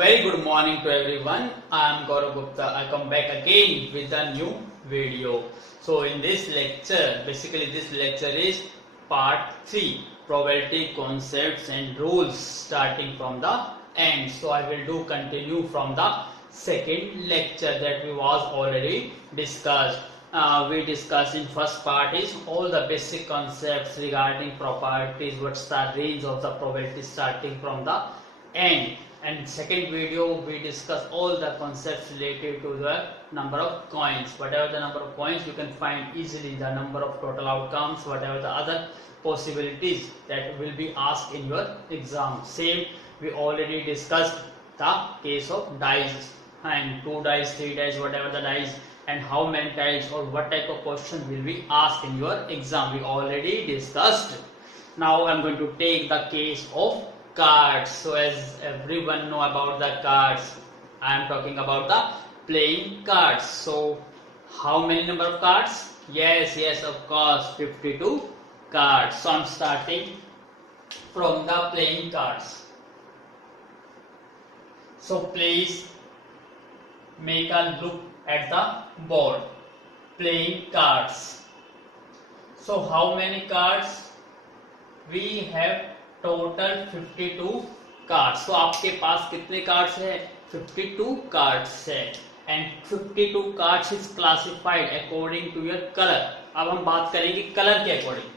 very good morning to everyone. I am Gaurav Gupta. I come back again with a new video. So in this lecture, basically this lecture is part 3, probability concepts and rules starting from the end. So I will do continue from the second lecture that we was already discussed. We discussed in first part is all the basic concepts regarding properties, what's the range of the probability starting from the end. And second video we discuss all the concepts related to the number of coins. Whatever the number of coins, you can find easily the number of total outcomes, whatever the other possibilities that will be asked in your exam. Same we already discussed the case of dice, and 2 dice, 3 dice, whatever the dice, and how many times or what type of question will be asked in your exam, we already discussed. Now I am going to take the case of cards. So as everyone know about the cards, I am talking about the playing cards. So how many number of cards? Yes, of course, 52 cards. So I'm starting from the playing cards. So please make a look at the board. Playing cards. So how many cards? We have total 52 cards. तो आपके पास कितने cards है? 52 cards है. And 52 cards is classified according to your colour. अब हम बात करेंगे कलर के अकॉर्डिंग.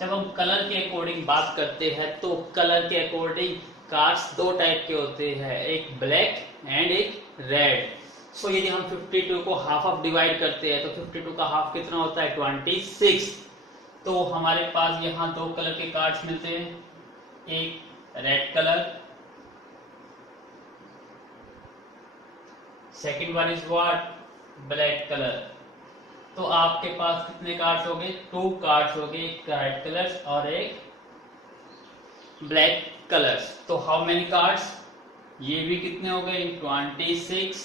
जब हम कलर के अकॉर्डिंग बात करते हैं तो कलर के अकॉर्डिंग कार्ड्स दो टाइप के होते हैं, एक ब्लैक एंड एक रेड. सो यदि हम 52 को हाफ ऑफ डिवाइड करते हैं तो 52 का हाफ कितना होता है? 26. तो हमारे पास यहाँ दो कलर के कार्ड्स मिलते हैं, एक red colour, second one is what? Black colour. तो आपके पास कितने कार्ड्स हो गए? 2 कार्ड्स हो गए, एक रेड कलर और एक ब्लैक कलर. तो हाउ मेनी कार्ड्स? ये भी कितने हो गए? 26.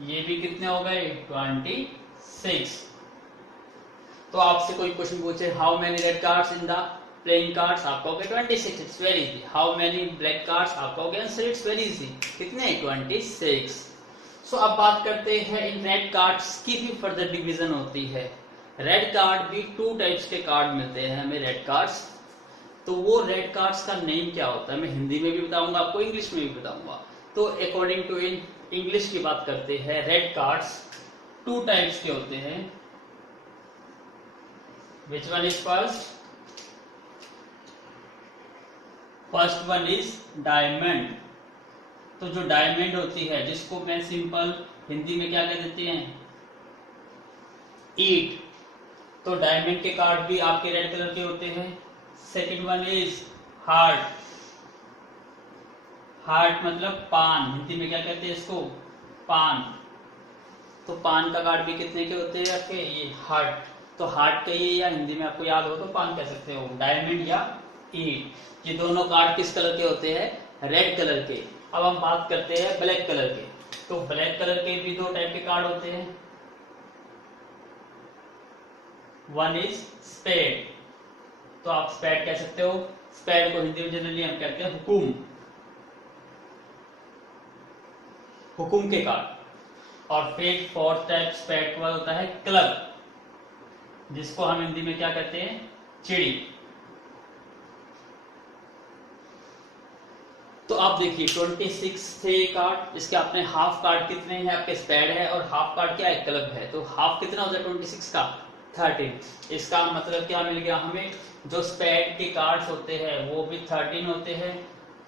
ये भी कितने हो गए? 26. तो आपसे कोई क्वेश्चन पूछे how many red cards in the playing cards, आप कहोगे 26. It's very easy. How many black cards, आप कहोगे आंसर इट्स वेरी इजी. कितने? 26. सो अब बात करते हैं इन रेड कार्ड्स की भी फर्दर डिवीजन होती है. रेड कार्ड भी 2 टाइप्स के कार्ड मिलते हैं हमें, रेड कार्ड्स. तो वो रेड कार्ड्स का नेम क्या होता है मैं हिंदी में भी बताऊंगा आपको, इंग्लिश में भी बताऊंगा. तो अकॉर्डिंग टू इन इंग्लिश की बात करते हैं, रेड कार्ड्स 2 टाइप्स के होते हैं. Which one is first? First one is diamond. तो जो डायमंड होती है, जिसको मैं सिंपल हिंदी में क्या कह देते हैं? ईट. तो डायमंड के कार्ड भी आपके रेड कलर के होते हैं. Second one is heart. Heart मतलब पान, हिंदी में क्या कहते हैं इसको? पान. तो पान का कार्ड भी कितने के होते हैं आपके? ये हार्ट. तो हार्ट कहिए या हिंदी में आपको याद हो तो पान कह सकते हो, डायमंड या ईट. ये दोनों कार्ड किस कलर के होते हैं? रेड कलर के. अब हम बात करते हैं ब्लैक कलर के. तो ब्लैक कलर के भी 2 टाइप के कार्ड होते हैं. One is spade. तो आप स्पेड कह सकते हो. स्पेड को हिंदी में जनरली हम कहते हैं हुकुम. हुकुम के कार्ड. और फिर 4th टाइप स्पेड का होता है क्लब, जिसको हम हिंदी में क्या कहते हैं? चिड़ी. तो आप देखिए 26 थे कार्ड, इसके अपने हाफ कार्ड कितने हैं? आपके स्पेड है और हाफ कार्ड क्या है? क्लब है. तो हाफ कितना होता है 26 का? 13. इसका मतलब क्या मिल गया हमें? जो स्पेड के कार्ड्स होते हैं वो भी 13 होते हैं,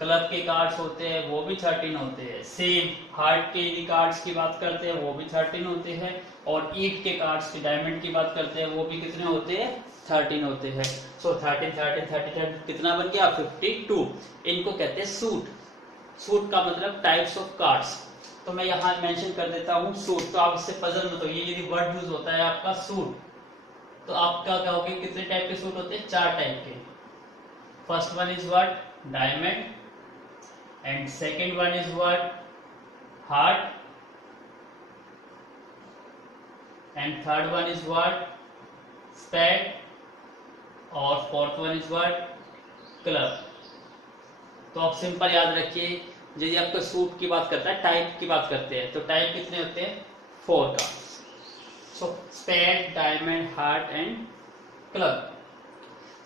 क्लब के कार्ड्स होते हैं वो भी 13 होते हैं. सेम हार्ट के कार्ड्स की बात करते हैं वो भी 13 होते हैं, और ईट के कार्ड्स की, डायमंड की बात करते हैं वो भी कितने होते हैं? 13 होते हैं. सो 13 कितना बन गया? 52. इनको कहते हैं सूट. सूट का मतलब टाइप्स ऑफ कार्ड्स. तो मैं यहाँ मेंशन कर देता हूँ सूट. तो आप इससे पजल मत होइए, यदि वर्ड यूज होता है आपका सूट तो आप क्या कहोगे? कितने टाइप के सूट होते हैं? 4 टाइप के. First one is what? Diamond. And second one is what? Heart. And third one is what? Spade. और 4th one is what? Club. तो आप सिंपल याद रखिए, यदि आपको सूट की बात करता है, टाइप की बात करते हैं, तो टाइप कितने होते हैं? 4 cards. So spade, diamond, heart and club.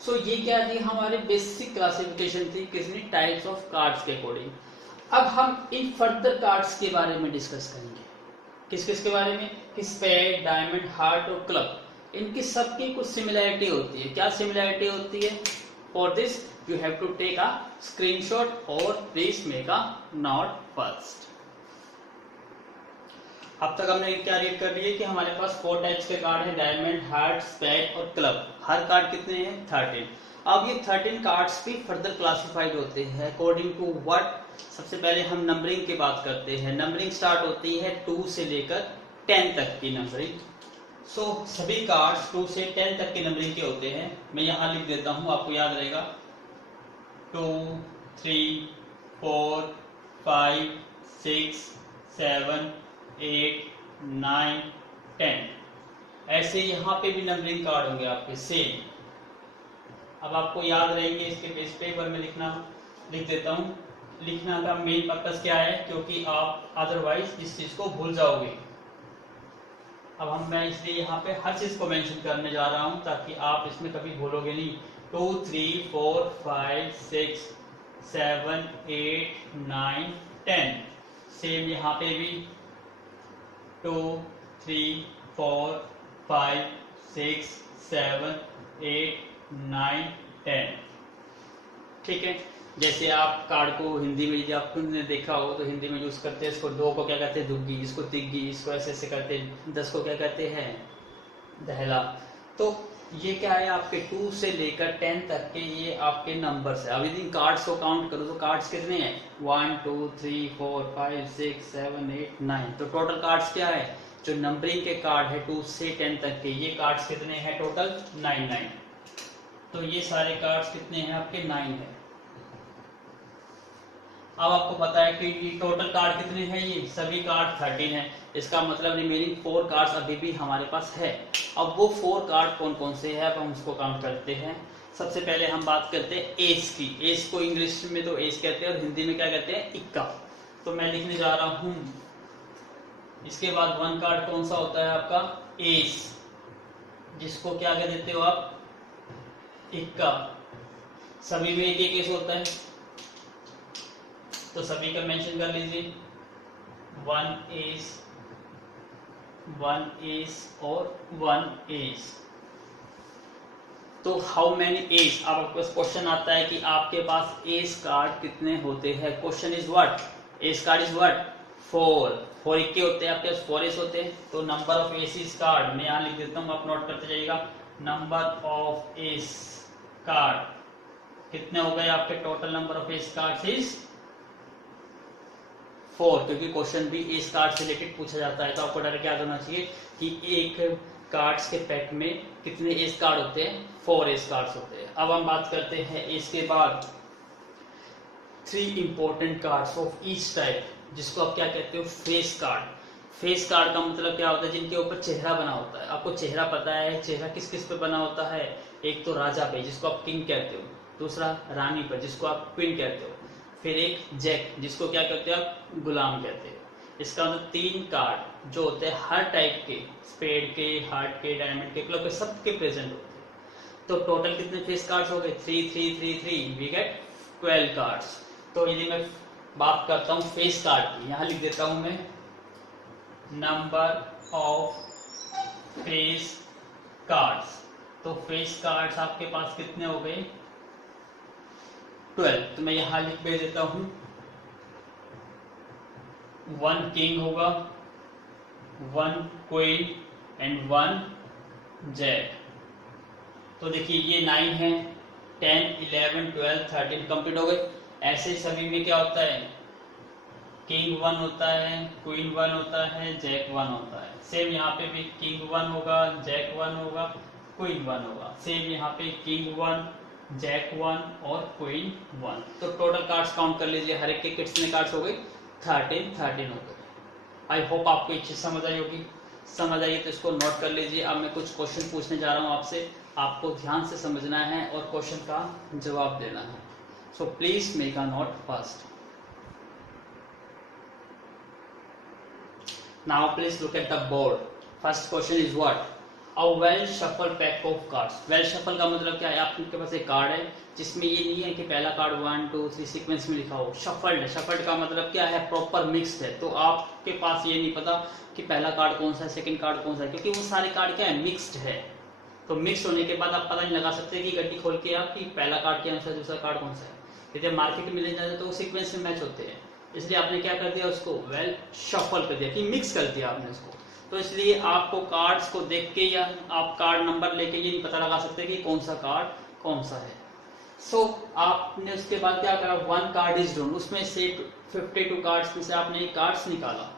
So ये क्या थी? हमारी बेसिक क्लासिफिकेशन थी किसने? टाइप्स ऑफ कार्ड्स के अकॉर्डिंग। अब हम इन फर्दर कार्ड्स के बारे में डिस्कस करेंगे। किस किस के बारे में? कि स्पेड, डायमंड, हार्ट और क्लब, इनकी सबकी कुछ सिमिलैरिटी होती है। क्या सिमिलैरिटी होती है? For this you have to take a screenshot और please make a note first. अब तक हमने क्या रीड कर लिया कि हमारे पास 4 टाइप्स के कार्ड हैं, डायमंड, हार्ट, स्पेड और क्लब। हर कार्ड कितने हैं? 13। अब ये 13 कार्ड्स भी फर्दर क्लासिफाइड होते हैं अकॉर्डिंग टू व्हाट? सबसे पहले हम नंबरिंग की बात करते हैं। नंबरिंग स्टार्ट होती है 2 से लेकर 10 तक की नंबरिंग। सो सभी कार्ड्स 2 से 10 तक की नंबरिंग के होते हैं। मैं यहाँ लिख देता हूँ, आपको याद रहेगा। 2, 3, 4, 5, 6, 7, 8, 9, 10। ऐसे यहाँ पे भी नंबरिंग कार्ड होंगे आपके सेम। अब आपको याद रहेंगे इसके पेज पेपर में लिख देता हूँ। लिखना का मेन पर्पस क्या है? क्योंकि आप अदरवाइज इस चीज को भूल जाओगे। अब मैं इसलिए यहाँ पे हर चीज को मेंशन करने जा रहा हूँ ताकि आप इसमें कभी भूलोगे नहीं। 2, 3, 4, 5, 6, 7, 8, 9, 10। सेम यहाँ पे भी 2, 3, 4, 5, 6, 7, 8, 9, 10। ठीक है। जैसे आप कार्ड को हिंदी में यदि आपने देखा हो तो हिंदी में यूज करते हैं इसको। 2 को क्या कहते हैं? दुग्गी। इसको तिग्गी। इसको ऐसे ऐसे करते हैं। 10 को क्या कहते हैं? दहला। तो ये क्या है? आपके 2 से लेकर 10 तक के ये आपके नंबर्स है। अब यदि कार्ड्स को काउंट करो तो कार्ड्स कितने हैं? 1, 2, 3, 4, 5, 6, 7, 8, 9। तो टोटल कार्ड्स क्या है? जो नंबरिंग के कार्ड है 2 से 10 तक के, ये कार्ड्स कितने हैं? टोटल 9। तो ये सारे कार्ड्स कितने हैं आपके? 9 है। अब आपको पता है कि ये टोटल कार्ड कितने हैं? ये सभी कार्ड 13 हैं। इसका मतलब रिमेनिंग 4 कार्ड्स अभी भी हमारे पास है। अब वो 4 कार्ड कौन कौन से हैं? अब हम उसको काउंट करते हैं। सबसे पहले हम बात करते हैं एस की। एस को इंग्लिश में तो एस कहते हैं और हिंदी में क्या कहते हैं? इक्का। तो मैं लिखने जा रहा हूं। इसके बाद 1 कार्ड कौन सा होता है आपका? एस, जिसको क्या कह देते हो आप? इक्का। सभी में एक एक एस होता है तो सभी का मेंशन कर लीजिए। 1 एस, 1 एस और 1 एस। तो हाउ मैनी एस? अब आपके पास क्वेश्चन आता है कि आपके पास एस कार्ड कितने होते हैं। Question is what? S card is what? 4। 4 इक्के होते हैं आपके पास, 4 एस होते हैं। तो नंबर ऑफ एस कार्ड मैं यहाँ लिख देता हूँ, आप नोट करते जाइएगा। नंबर ऑफ एस कार्ड कितने हो गए आपके? Total number of S card is 4, क्योंकि क्वेश्चन भी एस कार्ड से रिलेटेड पूछा जाता है। तो आपको डायरेक्ट याद होना चाहिए कि एक कार्ड्स के पैक में कितने एस कार्ड होते हैं? 4 एस कार्ड्स होते हैं। अब हम बात करते हैं इसके बाद 3 important cards of each type, जिसको आप क्या कहते हो? Face card. फेस कार्ड का मतलब क्या होता है? जिनके ऊपर चेहरा बना होता है। आपको चेहरा पता है, चेहरा किस किस पे बना होता है? एक तो राजा पे, जिसको आप किंग कहते हो। दूसरा रानी पर, जिसको आप क्वीन कहते हो। फिर एक जैक, जिसको क्या कहते हो आप? गुलाम कहते हो। इसका मतलब 3 कार्ड जो होते हैं हर टाइप के, स्पेड के, हार्ट के, डायमंड के, क्लब के, सबके प्रेजेंट होते हैं। तो टोटल कितने फेस कार्ड्स हो गए? 3, 3, 3, 3। We get 12 cards. तो यदि मैं बात करता हूँ फेस कार्ड की, यहाँ लिख देता हूं मैं नंबर ऑफ फेस कार्ड्स। तो फेस कार्ड्स आपके पास कितने हो गए? 12। तो मैं यहां लिख भेज देता हूं 1 किंग होगा, 1 क्वीन एंड 1 जैक। तो देखिए ये 9 है, 10, 11, 12, 13 कंप्लीट हो गए। ऐसे सभी में क्या होता है? किंग 1 होता है, क्वीन 1 होता है, जैक 1 होता है। सेम यहाँ पे भी किंग 1 होगा, जैक 1 होगा, क्वीन 1 होगा। सेम यहाँ पे किंग 1, जैक 1 और क्वीन 1। तो टोटल कार्ड्स काउंट कर लीजिए, हर एक के कितने कार्ड्स हो गए? 13 हो गए। आई होप आपको ये चीज समझ आई होगी। समझ आई तो इसको नोट कर लीजिए। अब मैं कुछ क्वेश्चन पूछने जा रहा हूँ आपसे, आपको ध्यान से समझना है और क्वेश्चन का जवाब देना है। So please make a note first. Now please look at the board. First question is what? A well shuffled pack of cards. Well shuffle का मतलब क्या है? आपके पास एक कार्ड है जिसमें ये नहीं है कि पहला कार्ड 1 2 3 सीक्वेंस में लिखा हो. शफल्ड है. शफल्ड का मतलब क्या है? प्रॉपर मिक्स्ड है. तो आपके पास ये नहीं पता कि पहला कार्ड कौन सा है, सेकंड कार्ड कौन सा है, क्योंकि वो सारे कार्ड क्या है? मिक्स्ड है. तो मिक्स होने के बाद आप पता नहीं लगा सकते कि गड्डी खोल के आप कि पहला कार्ड क्या है, दूसरा कार्ड कौन सा है. यदि मार्केट में ले जाते तो वो सीक्वेंस में मैच होते हैं. इसलिए आपने क्या कर दिया? उसको वेल शफल कर दिया, कि मिक्स कर दिया आपने उसको. तो इसलिए आपको कार्ड्स को देख के या आप कार्ड नंबर लेके ये नहीं पता लगा सकते कि कौन सा कार्ड कौन सा है. सो आपने उसके बाद क्या करा? 1 कार्ड इज ड्रॉन. उसमें से 52 कार्ड्स में से आपने कार्ड्स निकाला.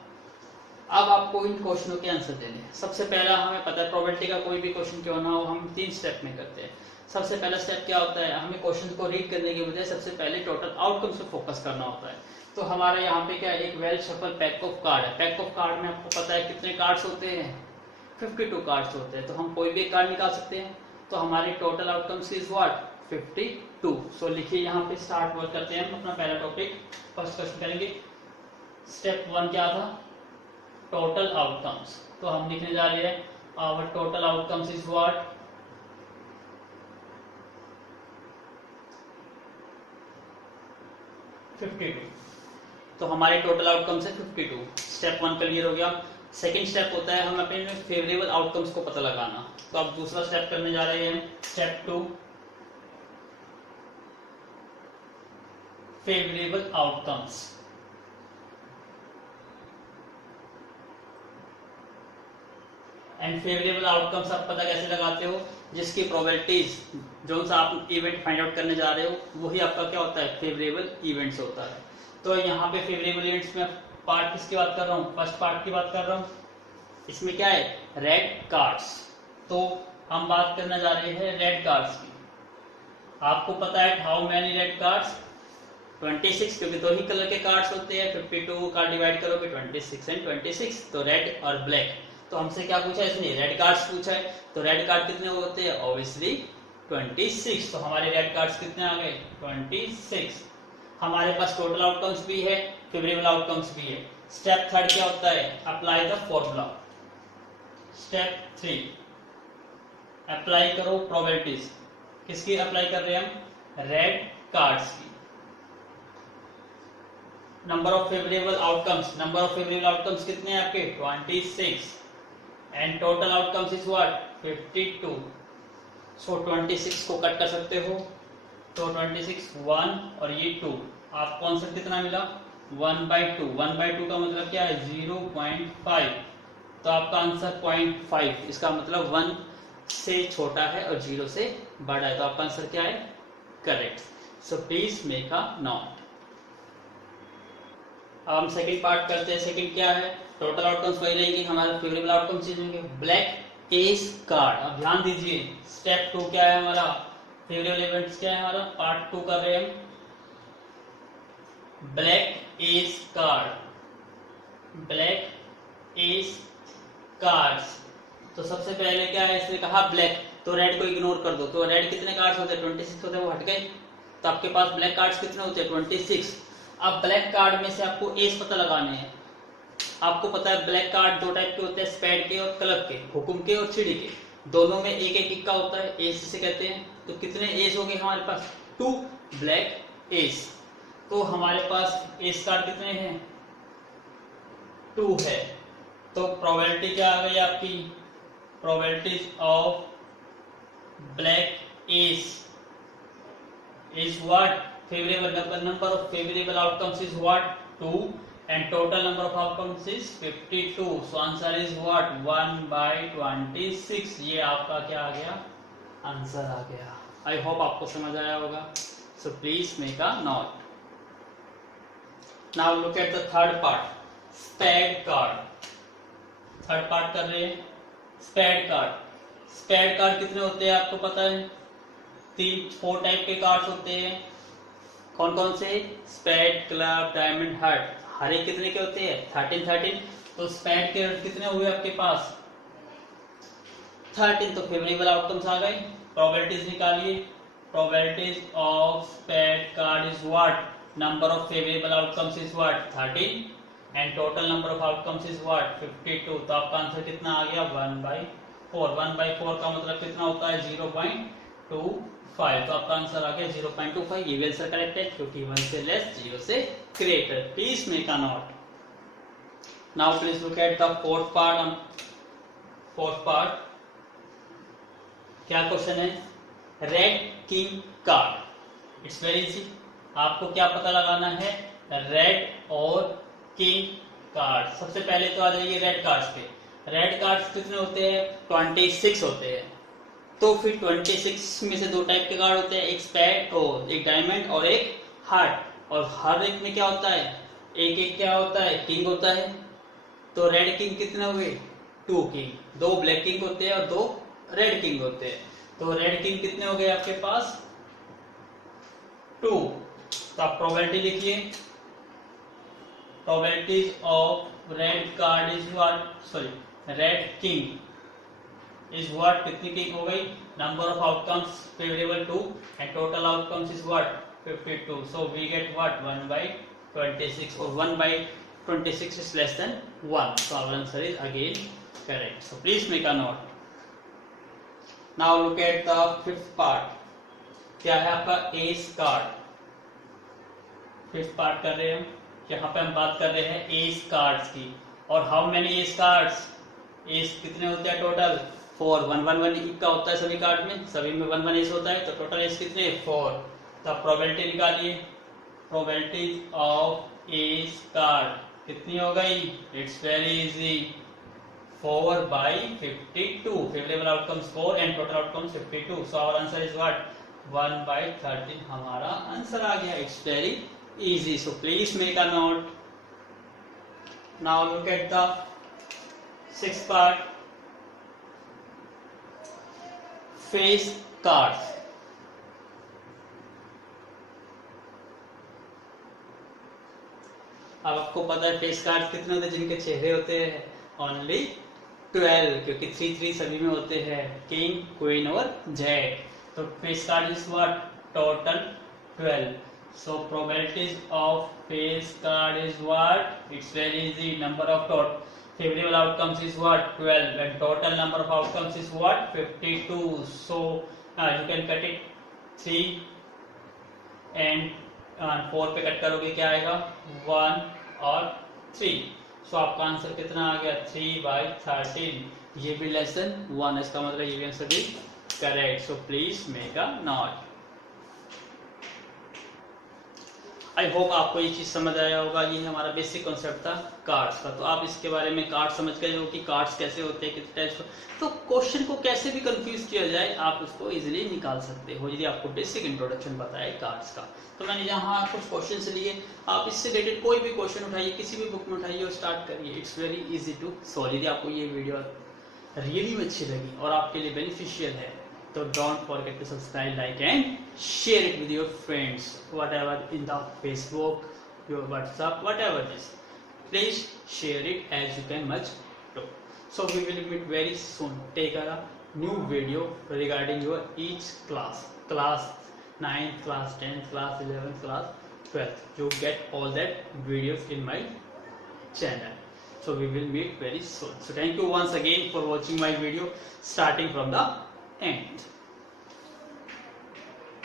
अब आपको इन क्वेश्चनों के आंसर देने हैं. सबसे पहला हमें पता है प्रोबेबिलिटी का कोई भी क्वेश्चन क्यों ना हो हम 3 स्टेप में करते हैं. सबसे पहला स्टेप क्या होता है? हमें क्वेश्चन को रीड करने के बजाय सबसे पहले टोटल आउटकम्स पे फोकस करना होता है. तो हमारा यहाँ पे क्या है? एक well shuffle pack of card है. पैक ऑफ कार्ड में आपको पता है कितने कार्ड्स होते हैं? 52 कार्ड्स होते हैं. तो हम कोई भी कार्ड निकाल सकते हैं. तो हमारी टोटल आउटकम्स इज व्हाट? 52. सो लिखिए यहाँ पे, स्टार्ट वर्क करते हैं हम अपना पहला टॉपिक. फर्स्ट क्वेश्चन करेंगे. स्टेप 1 क्या था? Total outcomes. तो हम लिखने जा रहे हैं our total outcomes is what? 52. तो हमारे टोटल आउटकम्स है 52. स्टेप 1 क्लियर हो गया. सेकंड स्टेप होता है हम अपने फेवरेबल आउटकम्स को पता लगाना. तो अब दूसरा स्टेप करने जा रहे हैं. Step 2 favourable outcomes. And favourable outcomes आप पता कैसे लगाते हो? जिसकी प्रोबेबिलिटीज जो सा आप इवेंट फाइंड आउट करने जा रहे हो वही आपका क्या होता है? फेवरेबल इवेंट्स होता है. तो यहाँ पे फेवरेबल इवेंट्स में पार्ट किसकी बात कर रहा हूँ? फर्स्ट पार्ट की बात कर रहा हूँ. इसमें क्या है? Red cards. तो हम बात करने जा रहे हैं रेड कार्ड्स की. आपको पता है हाउ मैनी रेड कार्ड्स? 26, क्योंकि 2 ही कलर के कार्ड्स होते हैं. 52 का डिवाइड करोगे 26 एंड 26, तो रेड और ब्लैक. तो हमसे क्या पूछा इसने? रेड कार्ड्स पूछा है. तो रेड कार्ड कितने होते हैं? ऑब्वियसली 26. तो हमारे रेड कार्ड्स कितने आ गए? 26. हमारे पास टोटल आउटकम्स भी है, फेवरेबल आउटकम्स भी है. स्टेप 3 क्या होता है? Apply the formula. Step 3 apply करो प्रोबेबिलिटीज. किसकी अप्लाई कर रहे हैं हम? रेड कार्ड्स की. Number of favourable outcomes. Number of favourable outcomes कितने हैं आपके? 26. And total outcomes is what? 52. सो 26 को कट कर सकते हो. तो 26 1 और ये 2. आपको आंसर कितना मिला? 1/2. 1/2 का मतलब क्या है? 0.5. तो आपका आंसर 0.5. इसका मतलब 1 से छोटा है और 0 से बड़ा है. तो आपका आंसर क्या है? Correct. So please make a note. अब हम सेकंड पार्ट करते हैं. सेकंड क्या है? टोटल आउटकम्स वही रहेंगे. हमारा फेवरेबल आउटकम्स होंगे ब्लैक एस कार्ड. अब ध्यान दीजिए. स्टेप 2 क्या है हमारा? फेवरेबल इवेंट्स क्या है हमारा? पार्ट 2 कर रहे हैं. Black S card. Black S cards. तो सबसे पहले क्या है? इसने कहा ब्लैक, तो रेड को इग्नोर कर दो. तो रेड कितने कार्ड्स होते हैं? 26 होते हैं, वो हट गए. तो आपके पास ब्लैक कार्ड्स कितने होते हैं? 26. अब ब्लैक कार्ड में से आपको एस पता लगाने हैं. आपको पता है ब्लैक कार्ड 2 टाइप के होते हैं, स्पेड के और क्लब के, हुकुम के और चिड़ी के. दोनों में एक एक इक्का होता है, एस से कहते हैं. तो कितने एस हो गए हमारे पास? 2 ब्लैक एस. तो हमारे पास एस कार्ड कितने हैं? 2 है. तो प्रोबेबिलिटी क्या आ गई आपकी? Probabilities of black S is what? Favorable number of favorable outcomes is what? 2 and total number of outcomes is 52. So answer is what? 1/26. ये आपका क्या आ गया? आंसर आ गया. आई होप आपको समझ आया होगा. So please make a note. Now look at the third part. Spade card. Third part कर रहे हैं. Spade card. स्पेड कार्ड कितने होते हैं आपको पता है? 4 टाइप के कार्ड्स होते हैं. कौन कौन से? Spade, club, diamond, heart. हर एक कितने के होते हैं? 13. तो स्पेड के कितने हुए आपके पास? 13. तो फेवरेबल आउटकम्स आ गए. प्रोबेबिलिटीज निकालिए. probabilities of spared card is what? Number of favorable outcomes is what? 13 and total number of outcomes is what? 52. तो आपका आंसर कितना आ गया? 1/4. 1/4 का मतलब कितना होता है? 0.25. तो आपका आंसर आ गया 0.25. ये भी आंसर करेक्ट है क्योंकि 1 से लेस 0 से greater. Please make a note. Now please look at the fourth part. क्या क्वेश्चन है? Red king card. It's very easy. आपको क्या पता लगाना है? रेड और किंग कार्ड. सबसे पहले तो आ जाइए रेड कार्ड्स पे. रेड कार्ड्स कितने होते हैं? 26 होते हैं. तो फिर 26 में से दो टाइप के कार्ड होते हैं, एक स्पेड और एक डायमंड और एक हार्ट. और हर एक में क्या होता है? एक एक क्या होता है? किंग होता है. तो रेड किंग कितने हो गए? 2 किंग. 2 ब्लैक किंग होते हैं और 2 रेड किंग होते हैं. तो रेड किंग कितने हो गए आपके पास? 2. तो आप प्रोबेबिलिटी लिखिए. Probabilities of red card is what? Sorry, red king is what? कितनी किंग हो गई? Number of outcomes favourable 2 and total outcomes is what? 52. So we get what? 1/26 और 1/26 is less than 1. So our answer is again correct. So please make a note. Now look at the fifth part. क्या है आपका? S card. Fifth part कर रहे हैं हम. यहाँ पे हम बात कर रहे हैं एस कार्ड्स की. और how many S cards? S कितने होते हैं टोटल? 4. 1 1 1 का होता है सभी कार्ड में. सभी में 1 1 एस होता है. तो टोटल एस कितने? 4. तो प्रोबेबिलिटी निकालिए. प्रोबेबिलिटी ऑफ एस कार्ड कितनी हो गई? It's very easy. 4/52. Favourable outcomes 4 and total outcomes 52. So our answer is what? 1/13 हमारा आंसर आ गया. It's very easy. So please make a note. Now look at the sixth part. Face cards. अब आपको पता है फेस कार्ड कितने होते हैं जिनके चेहरे होते हैं? ओनली 12 क्योंकि 3 3 सभी में होते हैं. किंग, क्वीन और जेड. तो face card is what? Total 12. So probabilities of face card is what? It's very easy. Number of favorable outcomes is what? 12 and total number of outcomes is what? 52. So you can cut it 3 and 4 पे cut करोगे क्या आएगा? 1 और 3. So आपका answer कितना आ गया? 3/13. ये भी लेस देन 1. इसका मतलब ये भी आंसर भी correct. So please make a note. I hope आपको ये चीज समझ आया होगा. ये हमारा बेसिक कॉन्सेप्ट था कार्ड्स का. तो आप इसके बारे में कार्ड समझ गए हो कि कार्ड्स कैसे होते हैं, कितने टाइप्स. तो क्वेश्चन को कैसे भी कंफ्यूज किया जाए आप उसको इजीली निकाल सकते हो यदि आपको बेसिक इंट्रोडक्शन पता है कार्ड्स का. तो मैंने यहाँ कुछ क्वेश्चन लिए. आप इससे रिलेटेड कोई भी क्वेश्चन उठाइए, किसी भी बुक में उठाइए और स्टार्ट करिए. It's very easy to solve. यदि आपको ये वीडियो रियली में अच्छी लगी और आपके लिए बेनिफिशियल है तो don't forget to subscribe, like and share it with your friends, whatever in the Facebook, your WhatsApp, whatever it is. Please share it as you can much do. So we will meet very soon. Take a new video regarding your each class 9th, class 10th, class 11th, class 12th. You get all that videos in my channel. So we will meet very soon. So thank you once again for watching my video starting from the end.